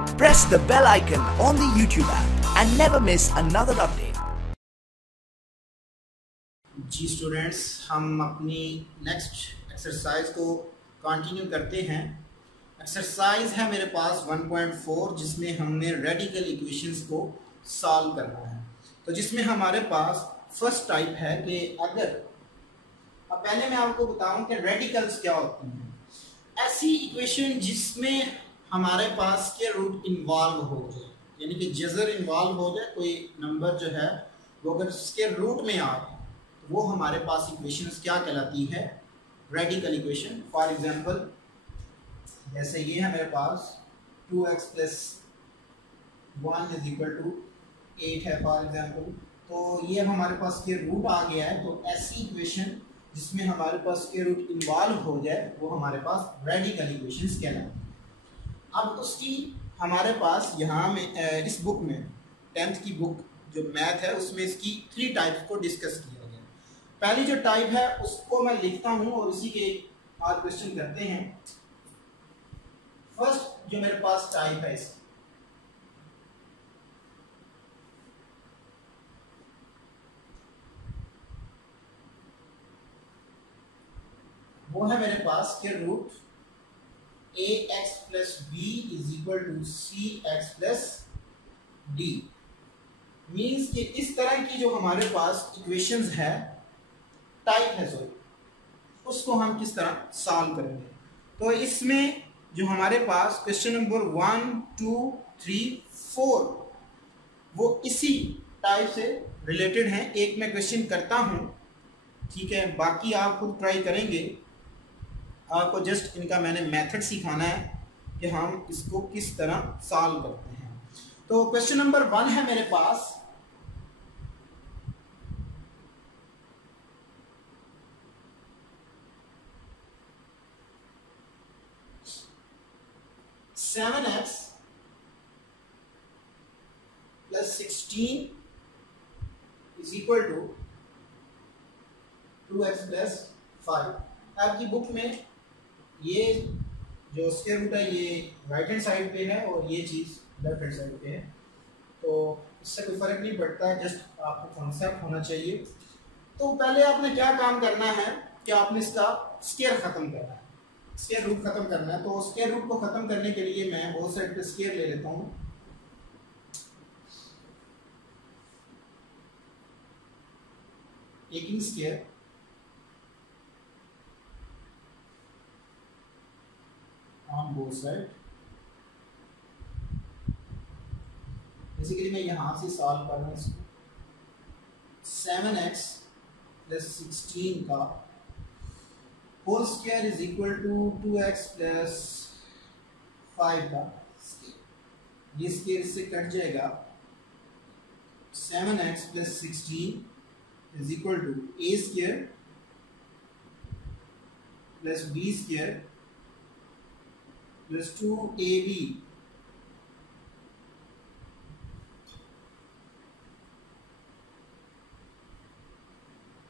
Press the bell icon on the YouTube app and never miss another update. Ji students, हम अपनी next exercise को continue करते हैं। Exercise है मेरे पास 1.4 जिसमें हमने रेडिकल इक्वेशंस को सॉल्व करना है। तो जिसमें हमारे पास फर्स्ट टाइप है कि अगर, अब पहले मैं आपको बताऊं कि रेडिकल्स क्या होते हैं। ऐसी इक्वेशन जिसमें हमारे पास स्क्वायर रूट इन्वॉल्व हो जाए, यानी कि जज़र इन्वॉल्व हो जाए, कोई नंबर जो है वो अगर स्क्वायर रूट में आ जाए तो वो हमारे पास इक्वेशंस क्या कहलाती है, रेडिकल इक्वेशन। फॉर एग्जांपल जैसे ये है मेरे पास 2x + 1 = 8 है फॉर एग्जांपल। तो ये हमारे पास स्क्वायर रूट आ गया है, तो ऐसी इक्वेशन जिसमें हमारे पास स्क्वायर रूट इन्वॉल्व हो जाए वो हमारे पास रेडिकल इक्वेशंस कहलाती है। अब उसकी हमारे पास यहाँ में इस बुक में 10th की बुक जो मैथ है उसमें इसकी 3 टाइप्स को डिस्कस किया गया। पहली जो टाइप है उसको मैं लिखता हूँ और उसी के आज क्वेश्चन करते हैं। फर्स्ट जो मेरे पास टाइप है इसकी, वो है मेरे पास square root ax + b = cx + d। Means कि इस तरह की जो हमारे पास इक्वेशंस है, टाइप है सॉरी, उसको हम किस तरह सॉल्व करेंगे। तो इसमें जो हमारे पास क्वेश्चन नंबर 1, 2, 3, 4 वो इसी टाइप से रिलेटेड हैं। एक मैं क्वेश्चन करता हूं, ठीक है, बाकी आप खुद ट्राई करेंगे। आपको जस्ट इनका मैंने मेथड सिखाना है कि हम इसको किस तरह सॉल्व करते हैं। तो क्वेश्चन नंबर 1 है मेरे पास, (7x + 16 = 2x + 5। आपकी बुक में ये जो स्क्वायर रूट है ये राइट हैंड साइड पे है और ये चीज़ लेफ्ट हैंड साइड पे है, तो इससे कोई फ़र्क नहीं पड़ता, जस्ट आपको कॉन्सेप्ट होना चाहिए। तो पहले आपने क्या काम करना है कि आपने इसका स्क्वायर ख़त्म करना है, स्क्वायर रूट ख़त्म करना है। तो स्क्वायर रूट को ख़त्म करने के लिए मैं बोथ साइड पे स्क्वायर ले लेता हूँ। Taking square on both side। Basically मैं यहां से सॉल्व कर रहा हूं इसको। 7x + 16 का होल स्क्वायर = 2x + 5 का स्क्वायर। ये स्क्वायर इससे कट जाएगा। 7x + 16 = a² + b² + 2ab।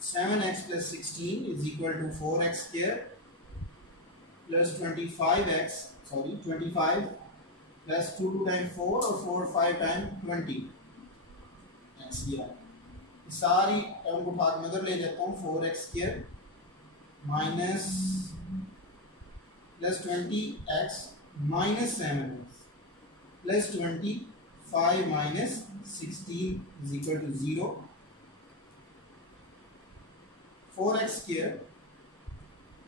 (7x + 16 = 4x² + 25x, sorry 25 + 2 2 time 4 और 4 5 टाइम 20 x दिया। सारी टर्म को उठा के उधर ले जाता हूँ। 4x² minus + 20x - 7x + 25 - 16 = 0। 4x²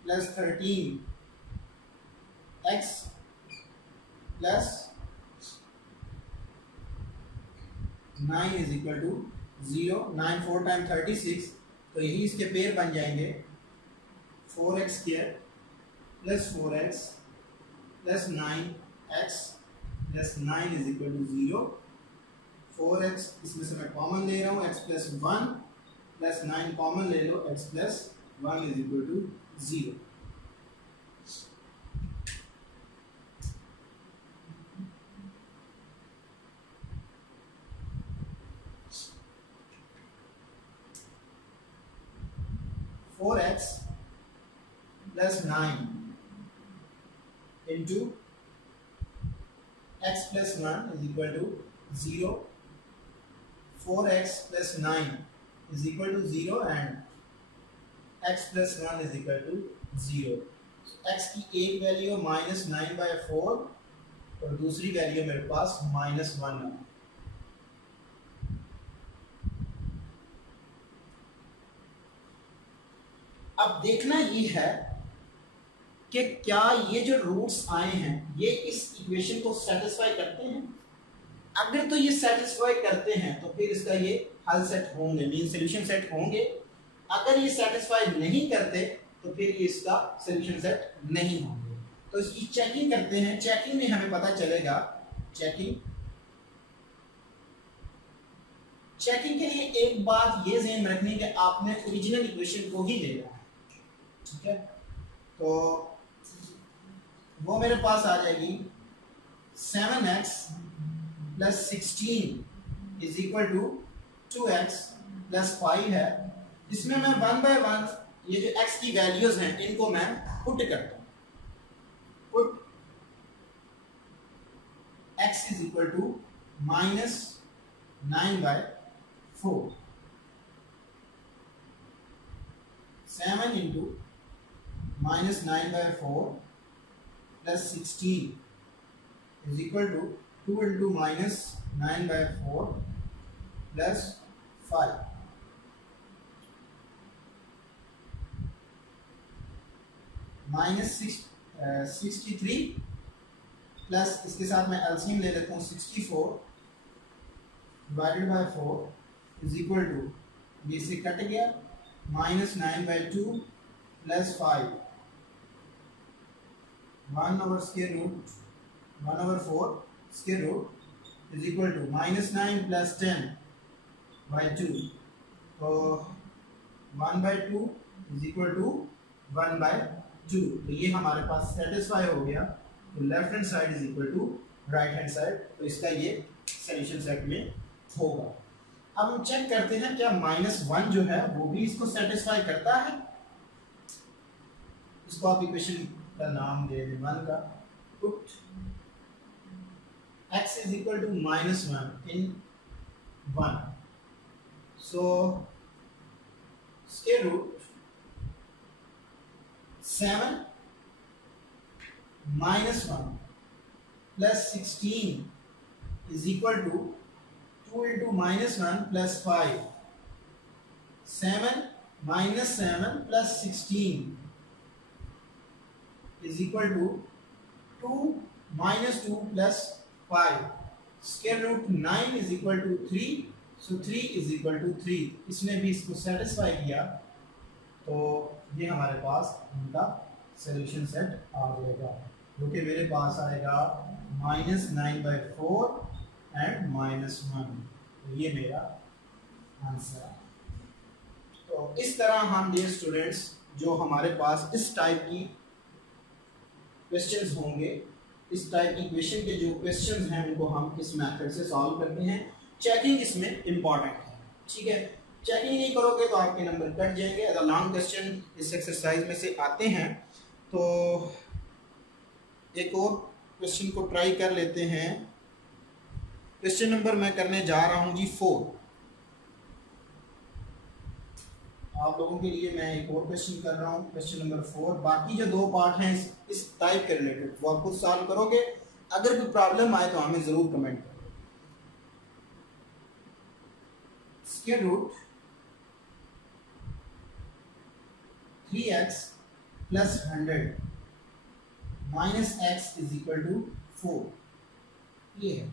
+ 13x + 9 = 0। 9 4 time 36, तो यही इसके पेयर बन जाएंगे। 4x² + 4x + 9x + 9 = 0। 4x इसमें से मैं कॉमन ले रहा हूँ, x + 1 + 9 कॉमन ले लो, x + 1 = 0। (4x + 9 * x plus 1 is equal to 0, 4x plus 9 is equal to 0 and x plus 1 is equal to 0. x की एक वैल्यू -9/4 और दूसरी वैल्यू मेरे पास -1 है। अब देखना ये है कि क्या ये जो रूट्स आए हैं ये इस इक्वेशन को सेटिस्फाई करते हैं। अगर तो ये सेटिस्फाई करते हैं तो फिर इसका ये हल सेट होंगे, मीन सॉल्यूशन सेट होंगे। अगर ये सेटिस्फाई नहीं करते तो फिर ये इसका सॉल्यूशन सेट नहीं होंगे। तो इसकी चेकिंग करते हैं। चेकिंग में हमें पता चलेगा, चेकिंग के लिए एक बात ये ध्यान रखनी कि आपने ओरिजिनल इक्वेशन को ही लेना है, ठीक है। तो वो मेरे पास आ जाएगी 7x plus 16 is equal to 2x plus 5 है। इसमें मैं 1 बाय 1 ये जो x की वैल्यूज हैं इनको मैं पुट करता हूं। Put x is equal to -9/4, 7 into -9/4 plus 16 is equal to 2 into -9/4 plus 5. -63 plus इसके साथ मैं एलसीएम ले लेता हूँ 64 divided by 4 is equal to, ये से कट गया, -9/2 plus 5, 1/4 square root is equal to -9 plus 10/2, तो 1/2 इज इक्वल टू 1/2। तो ये हमारे पास सेटिस्फाई हो गया। तो left hand side is equal to right hand side, तो इसका ये सॉल्यूशन सेट में होगा। अब हम चेक करते हैं क्या -1 जो है वो भी इसको सेटिस्फाई करता है। इसको आप इक्वेशन का नाम दे दें 1 का। Put x is equal to -1 in 1, so square root 7 -1 plus 16 is equal to 2 into -1 plus 5, 7 minus 7 plus 16 is equal to 2 minus 2 plus 5, square root 9 is equal to 3, so 3 is equal to 3। इसने भी इसको satisfy किया तो ये हमारे पास इनका solution set आ जाएगा, जो कि मेरे पास आएगा -9/4 एंड -1। तो ये मेरा आंसर है। तो इस तरह हम डियर स्टूडेंट्स जो हमारे पास इस टाइप की क्वेश्चंस होंगे, इस टाइप की क्वेश्चन के जो क्वेश्चंस हैं उनको हम इस मेथड से सॉल्व करते हैं। चेकिंग इसमें इंपॉर्टेंट है, ठीक है। चेकिंग नहीं करोगे तो आपके नंबर कट जाएंगे। अगर लॉन्ग क्वेश्चन इस एक्सरसाइज में से आते हैं तो एक और क्वेश्चन को ट्राई कर लेते हैं। क्वेश्चन नंबर मैं करने जा रहा हूं जी 4। आप लोगों के लिए मैं एक और क्वेश्चन कर रहा हूं, क्वेश्चन नंबर 4। बाकी जो 2 पार्ट हैं इस टाइप के रिलेटेड वो आप खुद सॉल्व करोगे। अगर कोई प्रॉब्लम आए तो हमें जरूर कमेंट करो। Square root 3x plus 100 minus x is equal to 4, ये है।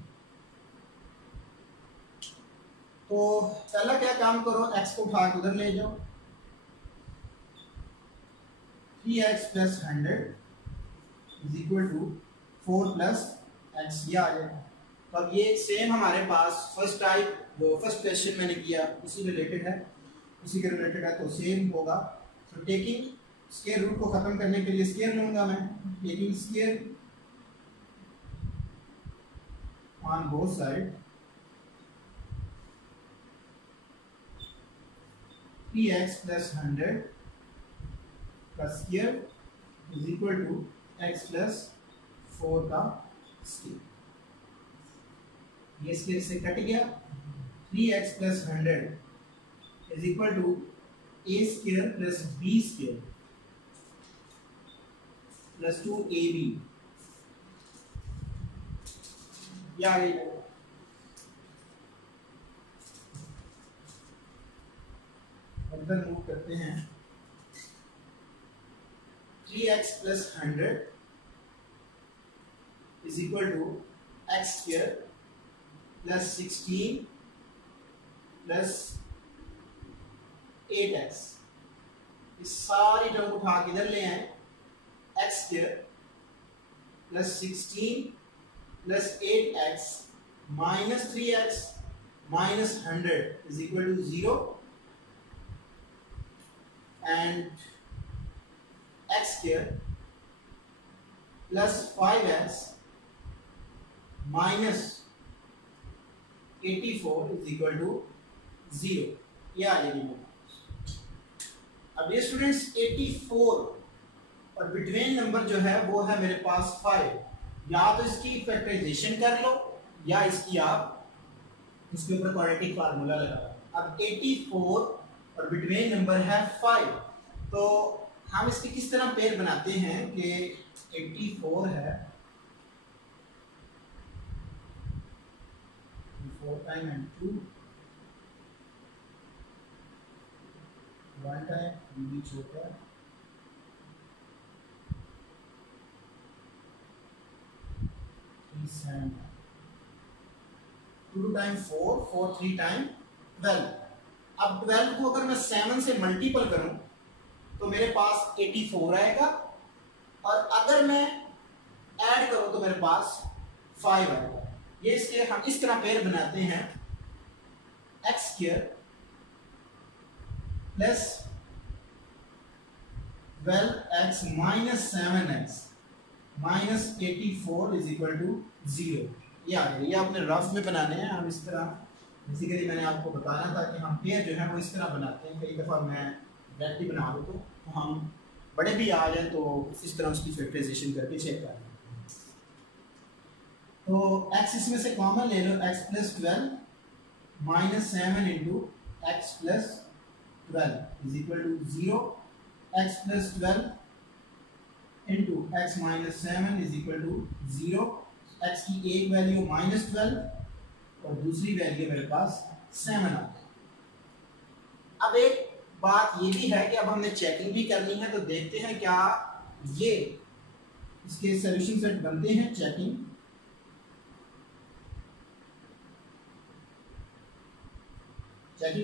तो पहला क्या काम करो, x को उठा के उधर ले जाओ। 3x plus 100 is equal to 4 plus x, ये आ जाएगा। तो अब ये सेम हमारे पास फर्स्ट टाइप जो फर्स्ट क्वेश्चन मैंने किया उसी के रिलेटेड है, तो सेम होगा। तो टेकिंग स्क्वायर रूट को खत्म करने के लिए स्क्वायर लूंगा मैं, taking square on both side, 3x plus 100 का square is equal to x plus 4 का स्क्वायर। ये स्क्वायर से कट गया, 3x plus 100 is equal to a square plus b square plus 2ab। या आ गई। फर्दर मूव करते हैं, 3x plus 100 is equal to x square plus 16 plus 8x। इस सारी टर्म उठा के इधर ले आए, x square plus 16 plus 8x minus 3x minus 100 is equal to 0 and x square plus 5x minus 84 is equal to 0। ये आ जाएगी। अब ये स्टूडेंट्स 84 और बिटवीन नंबर जो है वो है मेरे पास 5। या तो इसकी फैक्टराइजेशन कर लो या इसकी आप इसके ऊपर क्वाड्रेटिक फार्मूला लगा लो। अब 84 और बिटवीन नंबर है 5, तो हम इसकी किस तरह पेयर बनाते हैं कि 84 है 4 टाइम एंड 2 1 टाइम बीच होता है 3 2 टाइम 4 4 3 टाइम 12। अब 12 को अगर मैं 7 से मल्टीपल करूं तो मेरे पास 84 आएगा, और अगर मैं ऐड करूं तो मेरे पास 5 आएगा। ये इसके हम इस तरह पेयर बनाते हैं, x square plus 12x minus 7x minus 84 is equal to 0। ये आ गया। ये आपने रफ में बनाने हैं। हम इस तरह बेसिकली मैंने आपको बताना था कि हम पेयर जो है वो इस तरह बनाते हैं। कई दफ़ा मैं डायरेक्टली बना दो तो हम बड़े भी आ जाए तो इस तरह उसकी फैक्टराइजेशन करके चेक कर लें। तो x इसमें से कॉमन ले लो, x plus 12 minus 7 into x plus 12 is equal to 0। x plus 12 into x minus 7 is equal to 0। x की एक वैल्यू माइनस 12 और दूसरी वैल्यू मेरे पास 7 आ गई। अब एक बात ये भी है कि अब हमने चेकिंग भी करनी है, तो देखते हैं क्या ये इसके सॉल्यूशन सेट बनते हैं। चेकिंग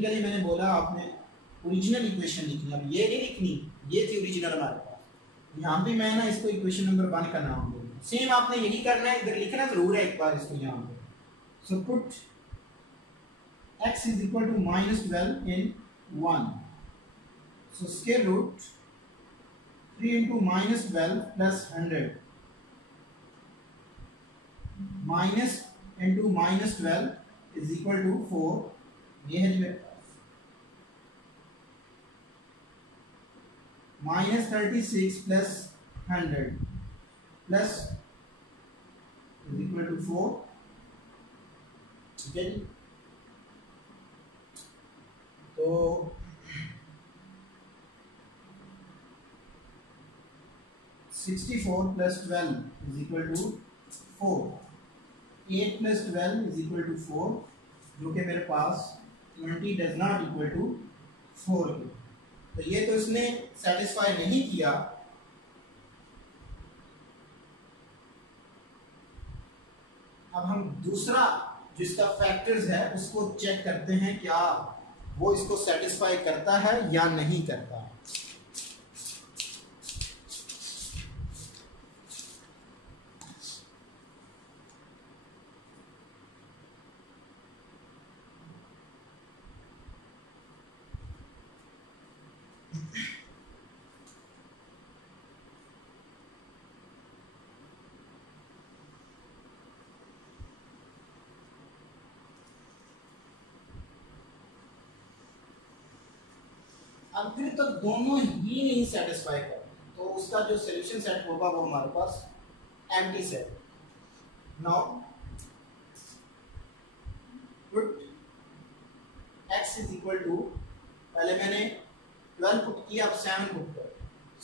के लिए मैंने बोला आपने ओरिजिनल इक्वेशन लिखनी। अब ये नहीं लिखनी, ये थी ओरिजिनल हमारे पास। यहाँ पे मैं ना इसको इक्वेशन नंबर 1 का नाम दूंगा। सेम आपने यही करना है, इधर लिखना जरूर है एक बार इसको यहाँ पे। So put x is equal to minus 12 in 1। So square root 3 into minus 12 plus 100 minus into minus 12 is equal to 4। ये है मेरे पास minus 36 plus 100 plus is equal to 4। ठीक है जी। तो 64 plus 12 is equal to 4। 8 plus 12 is equal to 4, जो कि मेरे पास 20 does not equal to 4 है। तो ये तो इसने सेटिस्फाई नहीं किया। अब हम दूसरा जो इसका फैक्टर्स है उसको चेक करते हैं, क्या वो इसको सेटिस्फाई करता है या नहीं करता है। अब फिर तो दोनों ही नहीं सेटिस्फाई कर, तो उसका जो सॉल्यूशन सेट होगा वो हमारे पास empty set. Now put x is equal to, पहले मैंने 12 पुट किया, अब 7 पुट कर,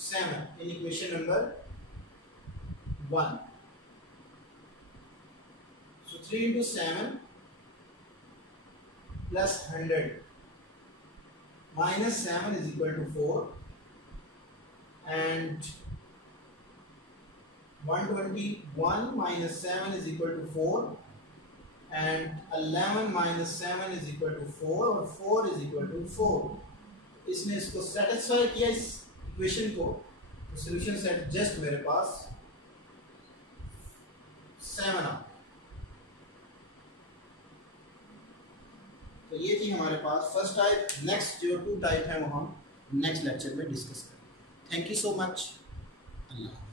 7 in equation number 1. So 3 into 7 plus 100 minus 7 is equal to 4, and 121 minus 7 is equal to 4, and 11 minus 7 is equal to 4, और 4 is equal to 4. इसने इसको satisfy किया इस इक्वेशन को, तो सोल्यूशन सेट जस्ट मेरे पास 7 आ. तो ये थी हमारे पास फर्स्ट टाइप. नेक्स्ट जो 2 टाइप है वो हम नेक्स्ट लेक्चर में डिस्कस करेंगे. Thank you so much. Allah.